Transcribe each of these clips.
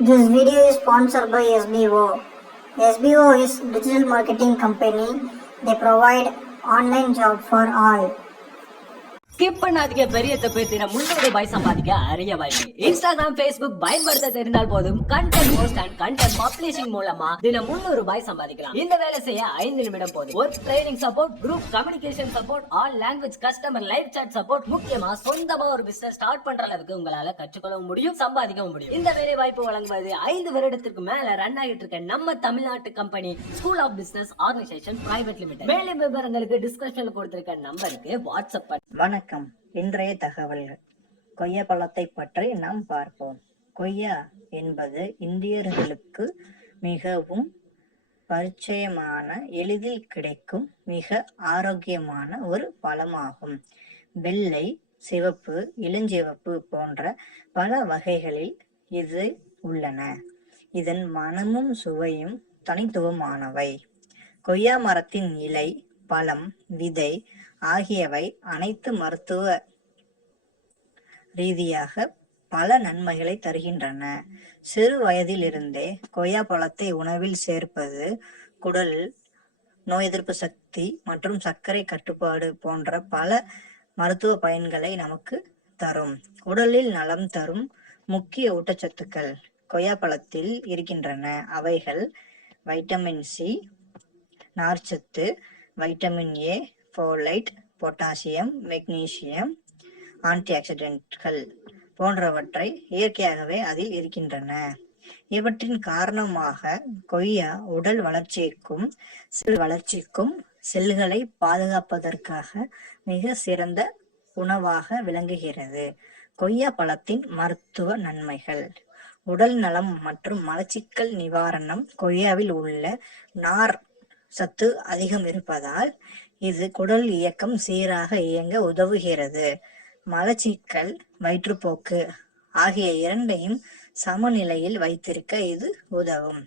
This video is sponsored by SBO. SBO is digital marketing company. They provide online job for all. Skip பண்ணாதீங்க, பெரிய தப்பு. தினம் 300 ரூபாய் சம்பாதிக்க அரிய வாய்ப்பு. இன்ஸ்டாகிராம், ஃபேஸ்புக் பயன்படுத்த தெரிந்தால் போதும். Content post and content publishing மூலமா தினம் 300 ரூபாய் சம்பாதிக்கலாம். இந்த வேலை செய்ய 5 நிமிடம் போதும். Work training support, group communication support, all language customer live chat support, முக்கியமா சொந்தமா ஒரு பிசினஸ் ஸ்டார்ட் பண்ற அளவுக்கு உங்களால கற்றுக்கொள்ளவும் முடியும், சம்பாதிக்கவும் முடியும். இந்த வேலை வாய்ப்பு வழங்குவது 5 வருடத்திற்கு மேல ரன் ஆகிட்டு இருக்க நம்ம தமிழ்நாட்டு company school of business organisation private limited. மேலும் விவரங்களுக்கு டிஸ்கிரிப்ஷன்ல கொடுத்திருக்க நம்பருக்கு வாட்ஸ்அப் பண்ணு. வணக்கம். இன்றைய தகவல்கள். கொய்யா பழத்தை பற்றி நாம் பார்ப்போம். கொய்யா என்பது இந்தியர்களுக்கு மிகவும் பரிச்சயமான, எளிதில் கிடைக்கும், மிக ஆரோக்கியமான ஒரு பழமாகும். வெள்ளை, சிவப்பு, இளஞ்சிவப்பு போன்ற பல வகைகளில் இது உள்ளன. இதன் மனமும் சுவையும் தனித்துவமானவை. கொய்யா மரத்தின் இலை, பழம், விதை ஆகியவை அனைத்து மருத்துவ ரீதியாக பல நன்மைகளை தருகின்றன. சிறு வயதிலிருந்தே கொய்யா பழத்தை உணவில் சேர்ப்பது குடல் நோய் எதிர்ப்பு சக்தி மற்றும் சர்க்கரை கட்டுப்பாடு போன்ற பல மருத்துவ பயன்களை நமக்கு தரும். உடலில் நலம் தரும் முக்கிய ஊட்டச்சத்துக்கள் கொய்யா பழத்தில் இருக்கின்றன. அவைகள் வைட்டமின் சி, நார்ச்சத்து, vitamin A, folate, potassium, magnesium, anti ஆக்சிடென்ட்கள் போன்றவற்றை இயற்கையாகவே அதில் இருக்கின்றன. இவற்றின் காரணமாக கொய்யா உடல் வளர்ச்சிக்கும் செல் வளர்ச்சிக்கும் செல்களை பாதுகாப்பதற்காக மிக சிறந்த உணவாக விளங்குகிறது. கொய்யா பழத்தின் மருத்துவ நன்மைகள். உடல் நலம் மற்றும் மலச்சிக்கல் நிவாரணம். கொய்யாவில் உள்ள நார் சத்து அதிகம் இருப்பதால் இது குடல் இயக்கம் சீராக இயங்க உதவுகிறது. மலச்சிக்கல், வயிற்றுப்போக்கு ஆகிய இரண்டையும் சமநிலையில் வைத்திருக்க இது உதவும்.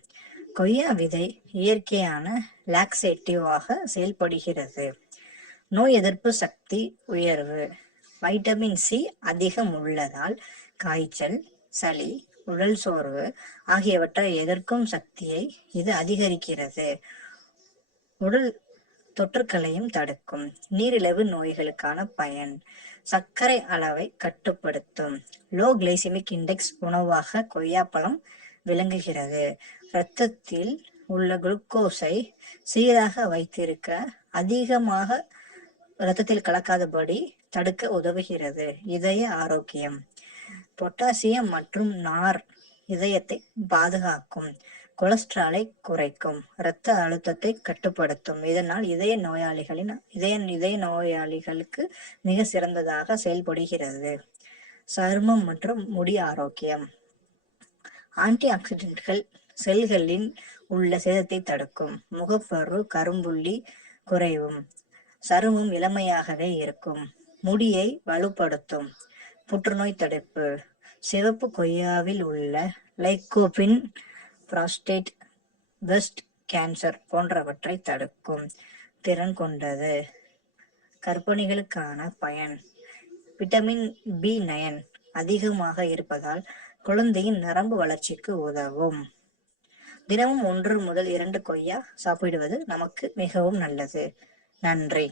கொய்யா விதை இயற்கையான லாக்ஸேட்டிவாக செயல்படுகிறது. நோய் எதிர்ப்பு சக்தி உயர்வு. வைட்டமின் சி அதிகம் உள்ளதால் காய்ச்சல், சளி, உடல் சோர்வு ஆகியவற்றை எதிர்க்கும் சக்தியை இது அதிகரிக்கிறது. உடல் தொற்றுக்களையும் தடுக்கும். நீரிழிவு நோய்களுக்கான பயன். சர்க்கரை அளவை கட்டுப்படுத்தும். லோ கிளைசிமிக் இண்டெக்ஸ் உணவாக கொய்யாப்பழம் விளங்குகிறது. இரத்தத்தில் உள்ள குளுக்கோஸை சீராக வைத்திருக்க, அதிகமாக இரத்தத்தில் கலக்காதபடி தடுக்க உதவுகிறது. இதய ஆரோக்கியம். பொட்டாசியம் மற்றும் நார் இதயத்தை பாதுகாக்கும். கொலஸ்ட்ராலை குறைக்கும். இரத்த அழுத்தத்தை கட்டுப்படுத்தும். இதனால் இதய நோயாளிகளுக்கு மிக சிறந்ததாக செயல்படுகிறது. சருமம் மற்றும் முடி ஆரோக்கியம். ஆன்டி ஆக்சிடென்ட்கள் செல்களில் உள்ள சேதத்தை தடுக்கும். முகப்பரு, கரும்புள்ளி குறைவும். சருமம் இளமையாகவே இருக்கும். முடியை வலுப்படுத்தும். புற்றுநோய் தடுப்பு. சிவப்பு கொய்யாவில் உள்ள லைகோபின் புராஸ்டேட், பிரஸ்ட் கேன்சர் போன்றவற்றை தடுக்கும் திறன் கொண்டது. கர்ப்பிணிகளுக்கான பயன். விட்டமின் B9 அதிகமாக இருப்பதால் குழந்தையின் நரம்பு வளர்ச்சிக்கு உதவும். தினமும் 1 முதல் 2 கொய்யா சாப்பிடுவது நமக்கு மிகவும் நல்லது. நன்றி.